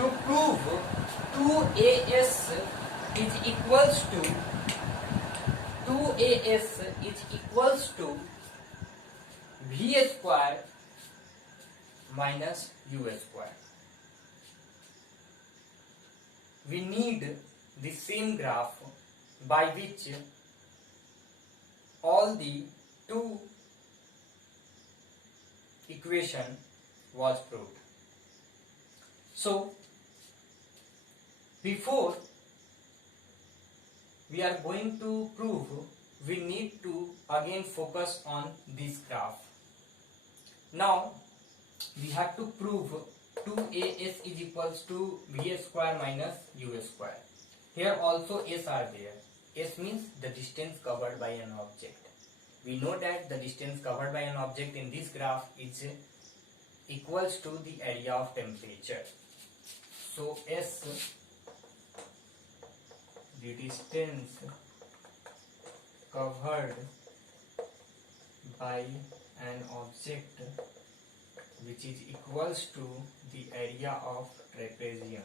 To prove 2as is equals to 2as is equals to v square minus u square. We need the same graph by which all the two equation was proved. So before we are going to prove, we need to again focus on this graph. Now we have to prove 2as is equals to v square minus u square. Here also s are there. S means the distance covered by an object. We know that the distance covered by an object in this graph is equals to the area of temperature. So S, the distance covered by an object, which is equals to the area of trapezium.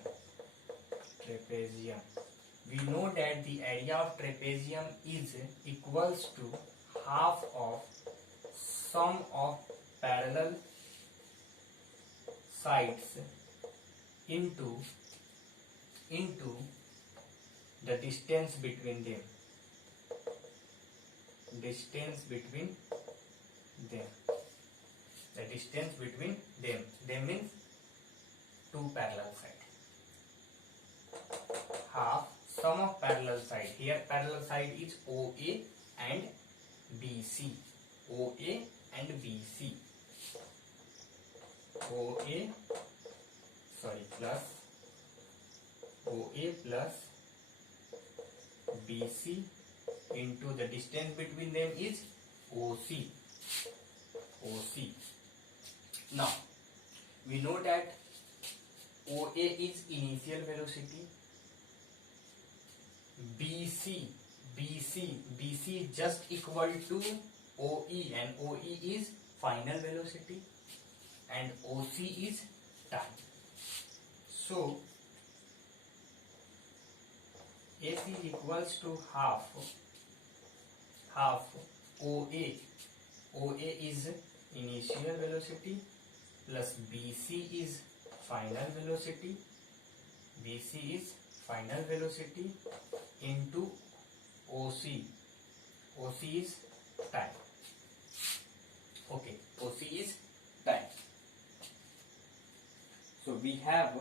We know that the area of trapezium is equals to half of sum of parallel sides into the distance between them. The distance between them means two parallel sides. Half sum of parallel side. Here parallel side is OA and BC. OA and BC. Plus OA plus BC into the distance between them is OC. Now we know that OA is initial velocity. BC is just equal to OE, and OE is final velocity and OC is time. So S is equals to half OA. OA is initial velocity plus BC is final velocity. Into OC. OC is time. Okay, OC is time. So we have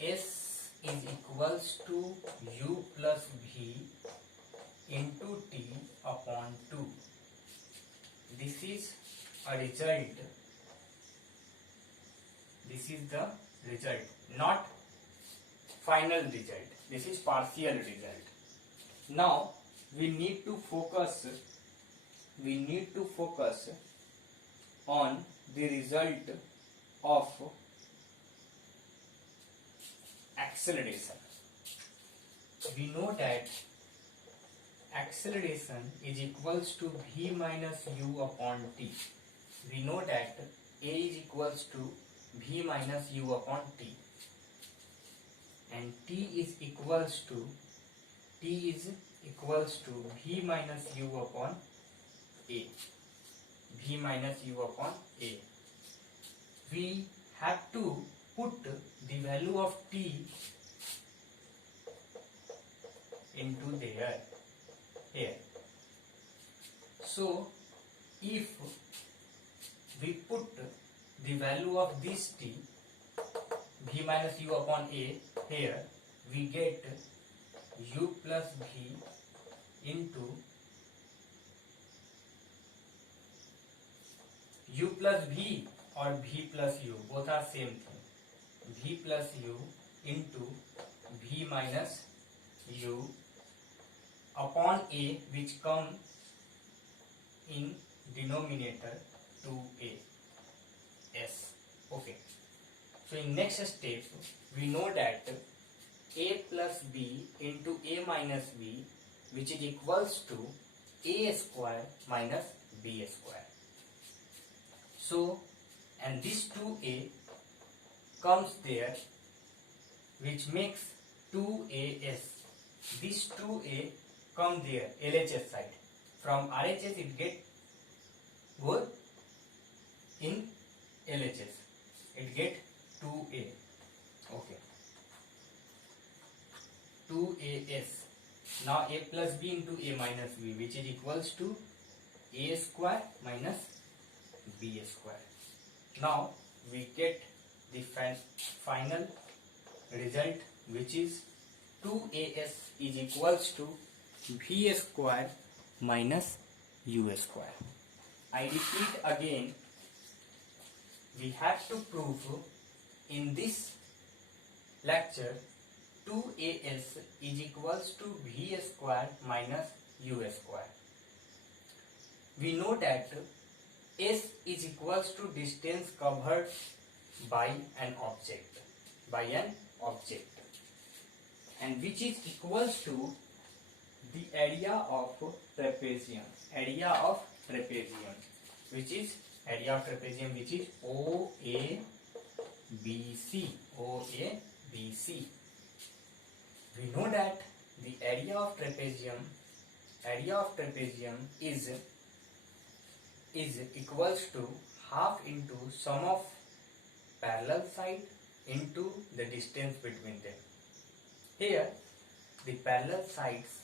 S is equals to U plus V into T upon 2. This is a result. This is the result, not final result. This is partial result. Now we need to focus on the result of acceleration. We know that acceleration is equals to v minus u upon t. We know that A is equals to v minus u upon t, and t is equals to v minus u upon a. We have to put the value of t into here. So if we put the value of this t, v minus u upon a, here we get u plus v into u plus v or v plus u, both are same thing. V plus u into v minus u upon a, which come in denominator 2a s. Okay. So in next step we know that a plus b into a minus b, which is equals to a square minus b square. So and this 2a comes there, which makes 2as. This 2a come there, LHS side. From RHS it go in LHS. It get 2a. Okay. 2as. Now a plus b into a minus b, which is equals to a square minus b square. Now we get the final result, which is 2as is equals to v square minus u square. I repeat again, we have to prove in this lecture 2as is equals to v square minus u square. We know that s is equals to distance covered by an object, and which is equals to the area of trapezium, which is OABC. We know that the area of trapezium is equals to half into sum of parallel side into the distance between them. Here the parallel sides,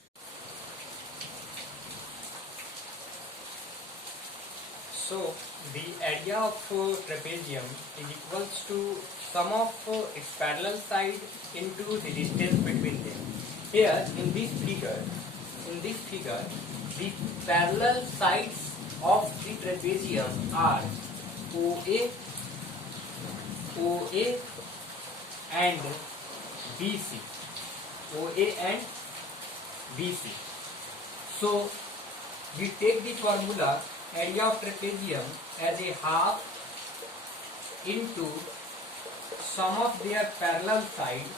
so the area of trapezium is equals to sum of its parallel side into the distance between them. Here in this figure, the parallel sides of the trapezium are OA and BC. So we take the formula area of trapezium as a half into sum of their parallel side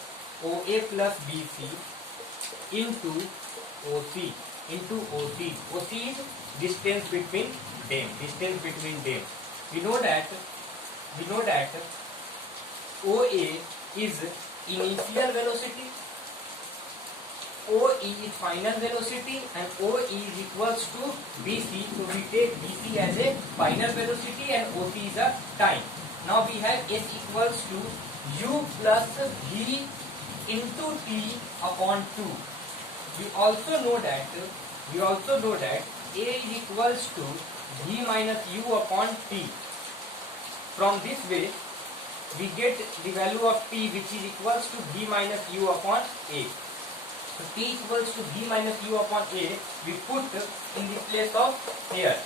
OA plus BC into OC. OC is distance between them. We know that OA is initial velocity, OE is final velocity, and OE is equals to BC. So we take BC as a final velocity and OC is a time. Now we have S equals to U plus V into T upon 2. We also know that A is equals to V minus U upon T. From this way we get the value of T, which is equals to V minus U upon A. So T equals to V minus U upon A, we put in the place of here.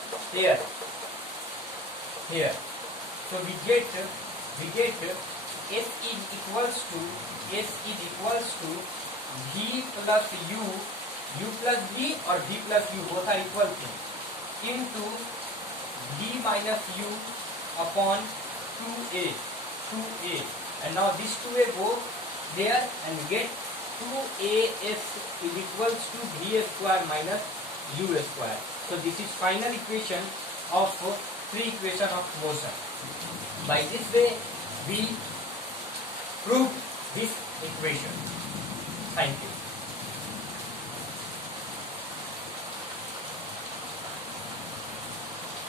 So we get S is equals to V plus U plus V or V plus U, both are equal things, into V minus U upon 2A. And now this 2A go there and get 2AS is equals to V square minus U square. So this is final equation of three equation of motion. By this way we proved this equation. Thank you.